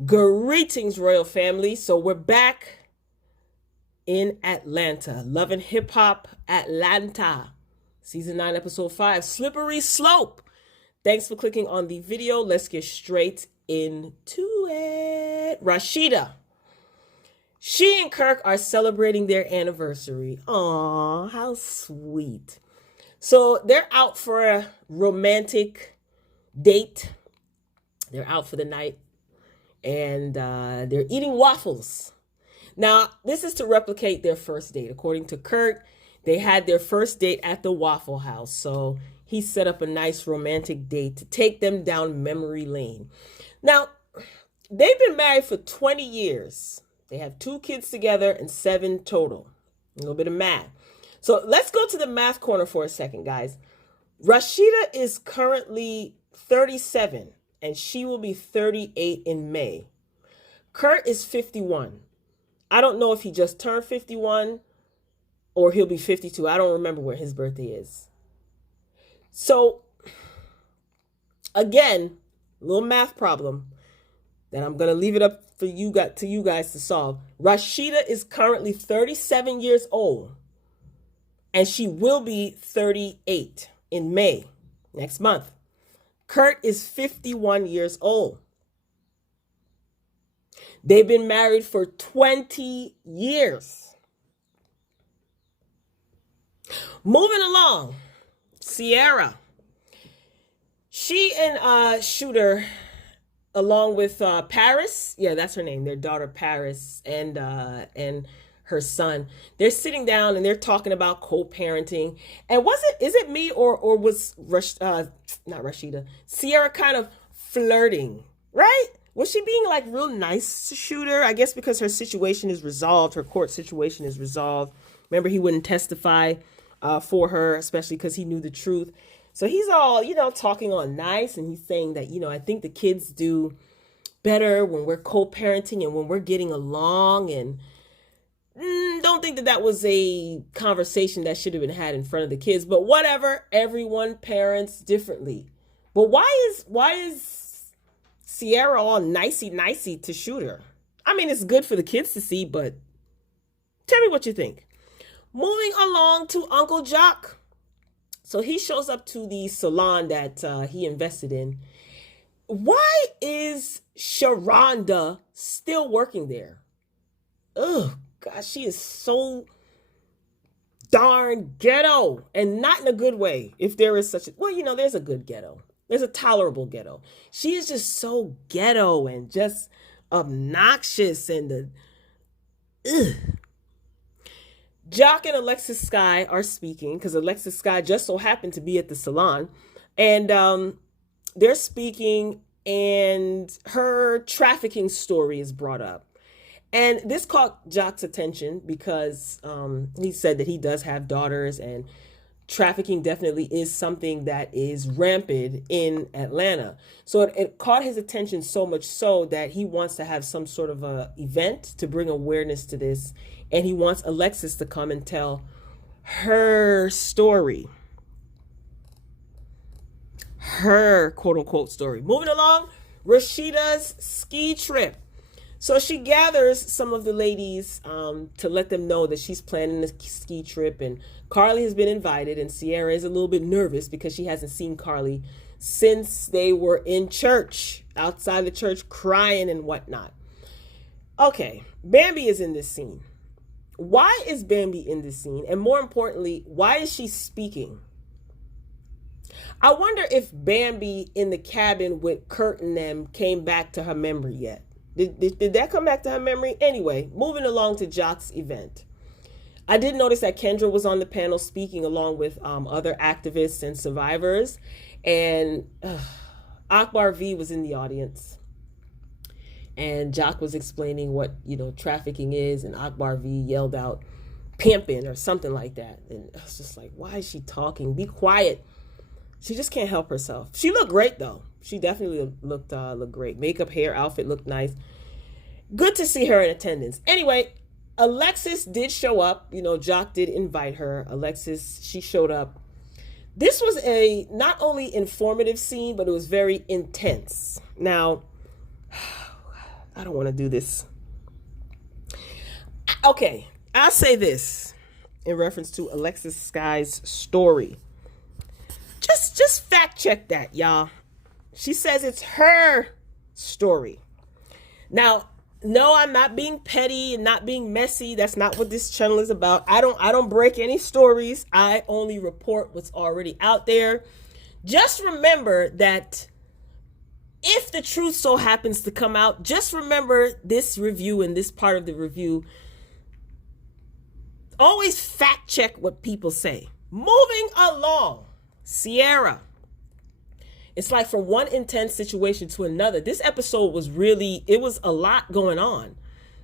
Greetings, royal family. So we're back in Atlanta. Love and Hip Hop Atlanta. Season 9, Episode 5, Slippery Slope. Thanks for clicking on the video. Let's get straight into it. Rasheeda. She and Kirk are celebrating their anniversary. Aw, how sweet. So they're out for a romantic date. They're out for the night. And they're eating waffles. Now, this is to replicate their first date. According to Kurt, they had their first date at the Waffle House. So he set up a nice romantic date to take them down memory lane. Now, they've been married for 20 years. They have 2 kids together and 7 total. A little bit of math. So let's go to the math corner for a second, guys. Rasheeda is currently 37. And she will be 38 in May. Kurt is 51. I don't know if he just turned 51 or he'll be 52. I don't remember where his birthday is. So, again, a little math problem that I'm going to leave it up for you guys to solve. Rasheeda is currently 37 years old. And she will be 38 in May, next month. Kurt is 51 years old. They've been married for 20 years. Moving along, Sierra. She and Shooter, along with Paris, yeah, that's her name, their daughter Paris, and her son, they're sitting down and they're talking about co-parenting. And is it me or was not Rasheeda, Sierra kind of flirting, right? Was she being like real nice to Shooter? I guess because her situation is resolved, her court situation is resolved. Remember, he wouldn't testify for her, especially because he knew the truth. So he's all, talking all nice, and he's saying that, I think the kids do better when we're co-parenting and when we're getting along, and don't think that was a conversation that should have been had in front of the kids, but whatever. Everyone parents differently. But why is Sierra all nicey to Shooter? I mean, it's good for the kids to see, but tell me what you think. Moving along to Uncle Jock. So he shows up to the salon that he invested in. Why is Sharonda still working there? Ugh. God, she is so darn ghetto, and not in a good way. If there is such a, there's a good ghetto. There's a tolerable ghetto. She is just so ghetto and just obnoxious and Jock and Alexis Sky are speaking because Alexis Sky just so happened to be at the salon, and they're speaking, and her trafficking story is brought up. And this caught Jock's attention because he said that he does have daughters, and trafficking definitely is something that is rampant in Atlanta. So it caught his attention so much so that he wants to have some sort of a event to bring awareness to this. And he wants Alexis to come and tell her story. Her quote unquote story. Moving along, Rasheeda's ski trip. So she gathers some of the ladies to let them know that she's planning a ski trip, and Carly has been invited, and Sierra is a little bit nervous because she hasn't seen Carly since they were in church, outside the church, crying and whatnot. Okay, Bambi is in this scene. Why is Bambi in this scene? And more importantly, why is she speaking? I wonder if Bambi in the cabin with Kurt and them came back to her memory yet. Did that come back to her memory? Anyway, moving along to Jock's event. I did notice that Kendra was on the panel speaking along with other activists and survivors. And Akbar V was in the audience. And Jock was explaining what, trafficking is. And Akbar V yelled out, pimping or something like that. And I was just like, why is she talking? Be quiet. She just can't help herself. She looked great, though. She definitely looked great. Makeup, hair, outfit looked nice. Good to see her in attendance. Anyway, Alexis did show up. Jock did invite her. Alexis, she showed up. This was a not only informative scene, but it was very intense. Now, I don't want to do this. Okay, I'll say this in reference to Alexis Sky's story. Just fact check that, y'all. She says it's her story. Now, no, I'm not being petty and not being messy. That's not what this channel is about. I don't break any stories. I only report what's already out there. Just remember that if the truth so happens to come out, just remember this review and this part of the review. Always fact check what people say. Moving along, Sierra. It's like from one intense situation to another. This episode was really, it was a lot going on,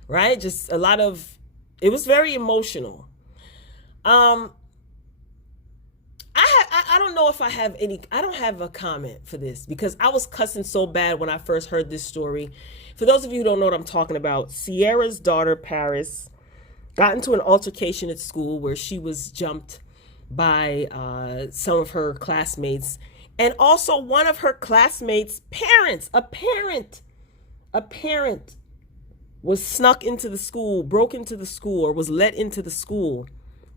right? Just a lot of, it was very emotional. I don't know if I have any, I don't have a comment for this because I was cussing so bad when I first heard this story. For those of you who don't know what I'm talking about, Sierra's daughter, Paris, got into an altercation at school where she was jumped by some of her classmates. And also one of her classmates' parents, a parent was snuck into the school, broke into the school, or was let into the school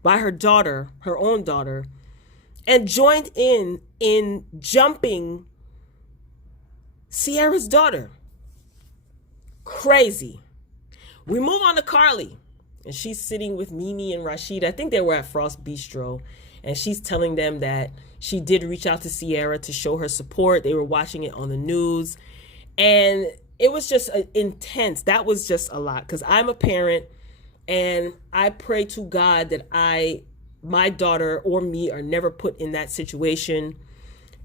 by her daughter, her own daughter, and joined in jumping Sierra's daughter. Crazy. We move on to Carly, and she's sitting with Mimi and Rasheeda. I think they were at Frost Bistro, and she's telling them that she did reach out to Sierra to show her support. They were watching it on the news, and it was just intense. That was just a lot because I'm a parent, and I pray to God that my daughter or me are never put in that situation.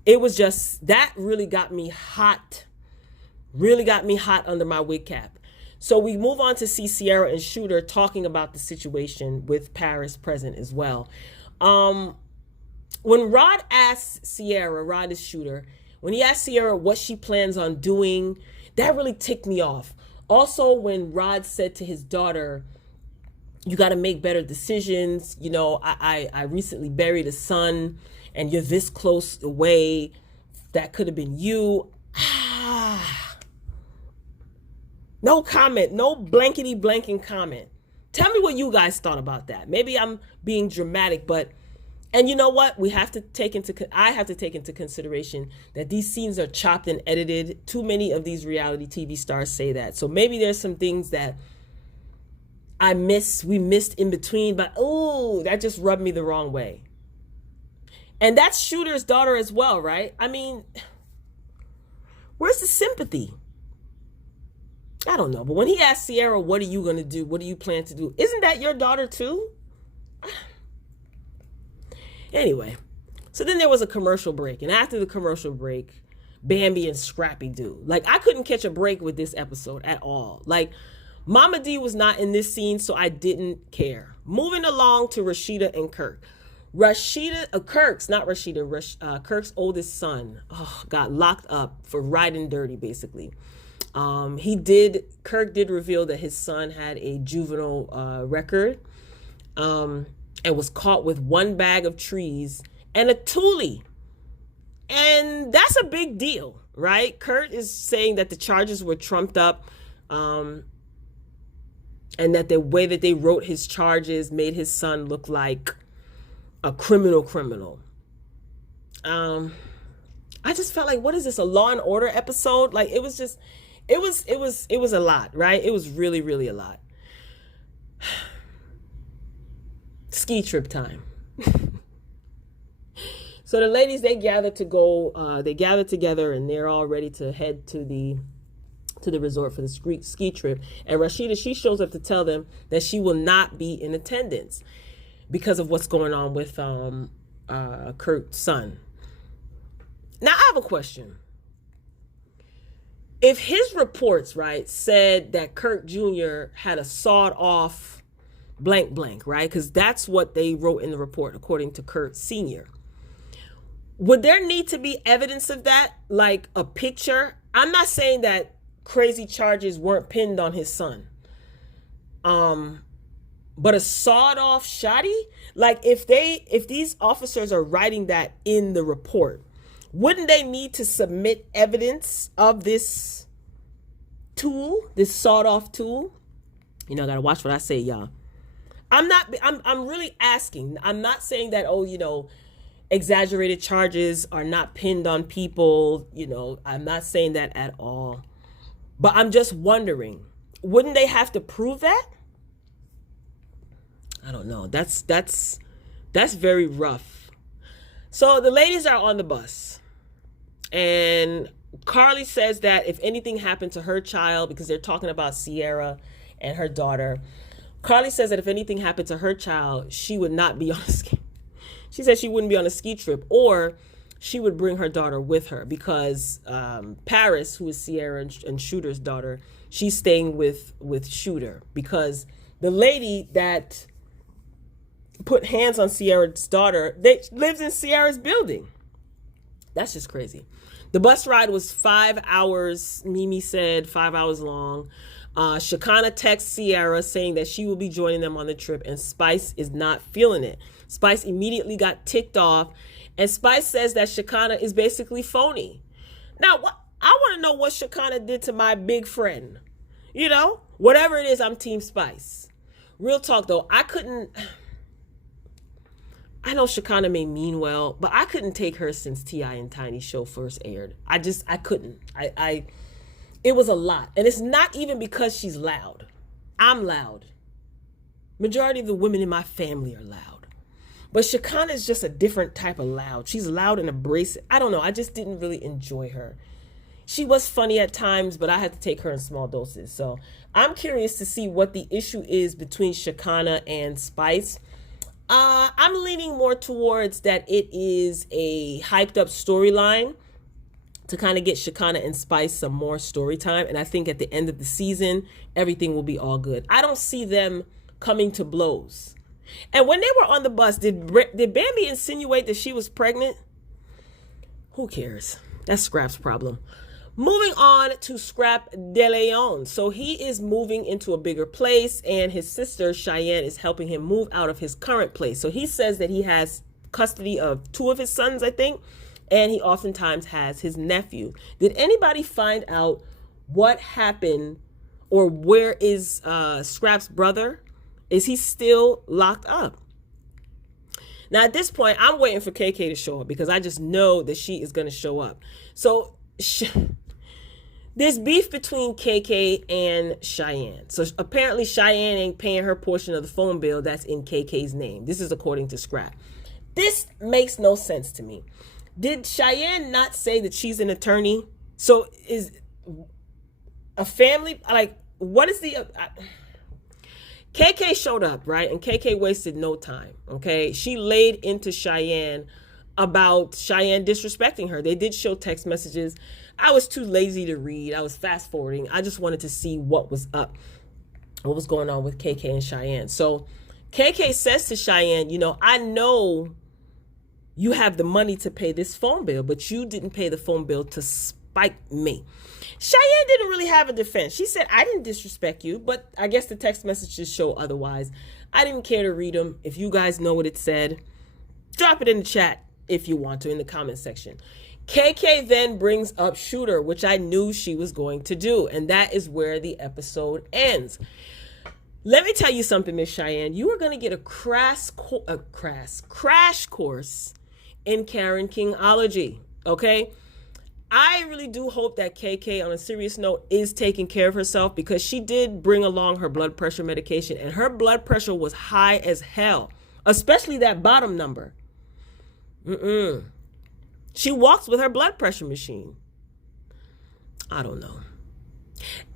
It was just, that really got me hot under my wig cap. So we move on to see Sierra and Shooter talking about the situation with Paris present as well. When Rod asks Sierra, Rod is Shooter, when he asks Sierra what she plans on doing, that really ticked me off. Also, when Rod said to his daughter, you got to make better decisions. You know, I recently buried a son and you're this close away. That could have been you. No comment, no blankety blanking comment. Tell me what you guys thought about that. Maybe I'm being dramatic, but, and you know what? I have to take into consideration that these scenes are chopped and edited. Too many of these reality TV stars say that. So maybe there's some things that we missed in between, but oh, that just rubbed me the wrong way. And that's Shooter's daughter as well, right? I mean, where's the sympathy? I don't know. But when he asked Sierra, what are you going to do? What do you plan to do? Isn't that your daughter too? Anyway, so then there was a commercial break. And after the commercial break, Bambi and Scrappy do. Like, I couldn't catch a break with this episode at all. Like, Mama D was not in this scene, so I didn't care. Moving along to Rasheeda and Kirk. Kirk's oldest son got locked up for riding dirty, basically. Kirk did reveal that his son had a juvenile record and was caught with one bag of trees and a toolie. And that's a big deal, right? Kurt is saying that the charges were trumped up and that the way that they wrote his charges made his son look like a criminal. I just felt like, what is this, a Law and Order episode? Like, it was a lot, right? It was really, really a lot. Ski trip time. So the ladies, they gather together and they're all ready to head to the resort for the ski trip. And Rasheeda, she shows up to tell them that she will not be in attendance because of what's going on with Kurt's son. Now I have a question. If his reports, right, said that Kurt Jr. had a sawed off blank, right? Because that's what they wrote in the report, according to Kurt Sr. Would there need to be evidence of that? Like a picture? I'm not saying that crazy charges weren't pinned on his son. But a sawed off shotty? Like if these officers are writing that in the report, wouldn't they need to submit evidence of this tool, this sawed-off tool. You know, I gotta watch what I say, y'all. I'm really asking. I'm not saying that, oh, you know, exaggerated charges are not pinned on people. You know, I'm not saying that at all. But I'm just wondering, wouldn't they have to prove that? I don't know. That's very rough. So the ladies are on the bus, and Carly says that if anything happened to her child, because they're talking about Sierra and her daughter, Carly says that if anything happened to her child, she would not be on a ski. She said she wouldn't be on a ski trip, or she would bring her daughter with her, because Paris, who is Sierra and Shooter's daughter, she's staying with Shooter, because the lady that put hands on Sierra's daughter, lives in Sierra's building. That's just crazy. The bus ride was 5 hours. Mimi said 5 hours long. Shekinah texts Sierra saying that she will be joining them on the trip, and Spice is not feeling it. Spice immediately got ticked off, and Spice says that Shekinah is basically phony. Now, I want to know what Shekinah did to my big friend. You know, whatever it is, I'm Team Spice. Real talk, though, I know Shekinah may mean well, but I couldn't take her since T.I. and Tiny's show first aired. I couldn't. It was a lot. And it's not even because she's loud. I'm loud. Majority of the women in my family are loud. But Shekinah is just a different type of loud. She's loud and abrasive. I don't know. I just didn't really enjoy her. She was funny at times, but I had to take her in small doses. So I'm curious to see what the issue is between Shekinah and Spice. I'm leaning more towards that it is a hyped up storyline to kind of get Shekinah and Spice some more story time. And I think at the end of the season, everything will be all good. I don't see them coming to blows. And when they were on the bus, did Bambi insinuate that she was pregnant? Who cares? That's Scrap's problem. Moving on to Scrap De Leon. So he is moving into a bigger place, and his sister Cheyenne is helping him move out of his current place. So he says that he has custody of 2 of his sons, I think, and he oftentimes has his nephew. Did anybody find out what happened, or where is Scrap's brother? Is he still locked up? Now at this point, I'm waiting for KK to show up, because I just know that she is going to show up. So there's beef between KK and Cheyenne. So apparently Cheyenne ain't paying her portion of the phone bill that's in KK's name. This is according to Scrap. This makes no sense to me. Did Cheyenne not say that she's an attorney? So is a family, like, what is the... KK showed up, right? And KK wasted no time, okay? She laid into Cheyenne about Cheyenne disrespecting her. They did show text messages. I was too lazy to read. I was fast forwarding. I just wanted to see what was up, what was going on with KK and Cheyenne. So KK says to Cheyenne, you know, I know you have the money to pay this phone bill, but you didn't pay the phone bill to spite me. Cheyenne didn't really have a defense. She said, I didn't disrespect you, but I guess the text messages show otherwise. I didn't care to read them. If you guys know what it said, drop it in the chat if you want to, in the comment section. KK then brings up Shooter, which I knew she was going to do, and that is where the episode ends. Let me tell you something, Miss Cheyenne. You are going to get a crash course in Karen Kingology, okay? I really do hope that KK, on a serious note, is taking care of herself, because she did bring along her blood pressure medication, and her blood pressure was high as hell, especially that bottom number. She walks with her blood pressure machine. I don't know.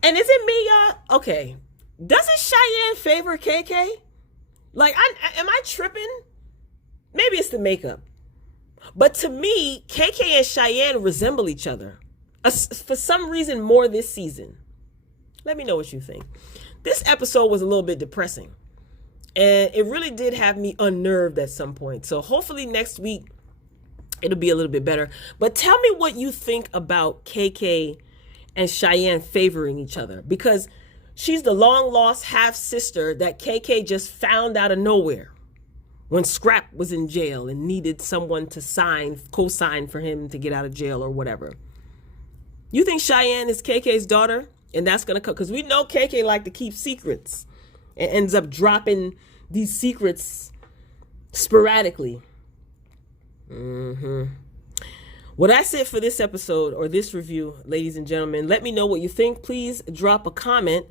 And is it me, y'all? Okay. Doesn't Cheyenne favor KK? Like, am I tripping? Maybe it's the makeup. But to me, KK and Cheyenne resemble each other. For some reason, more this season. Let me know what you think. This episode was a little bit depressing. And it really did have me unnerved at some point. So hopefully next week, it'll be a little bit better. But tell me what you think about KK and Cheyenne favoring each other. Because she's the long-lost half-sister that KK just found out of nowhere when Scrap was in jail and needed someone to co-sign for him to get out of jail or whatever. You think Cheyenne is KK's daughter? And that's going to come because we know KK like to keep secrets and ends up dropping these secrets sporadically. Well, that's it for this episode or this review, ladies and gentlemen. Let me know what you think. Please drop a comment.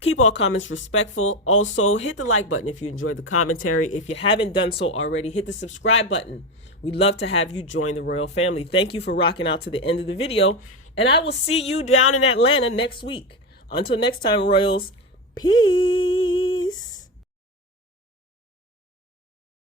Keep all comments respectful. Also, hit the like button if you enjoyed the commentary. If you haven't done so already, hit the subscribe button. We'd love to have you join the royal family. Thank you for rocking out to the end of the video. And I will see you down in Atlanta next week. Until next time, royals, peace.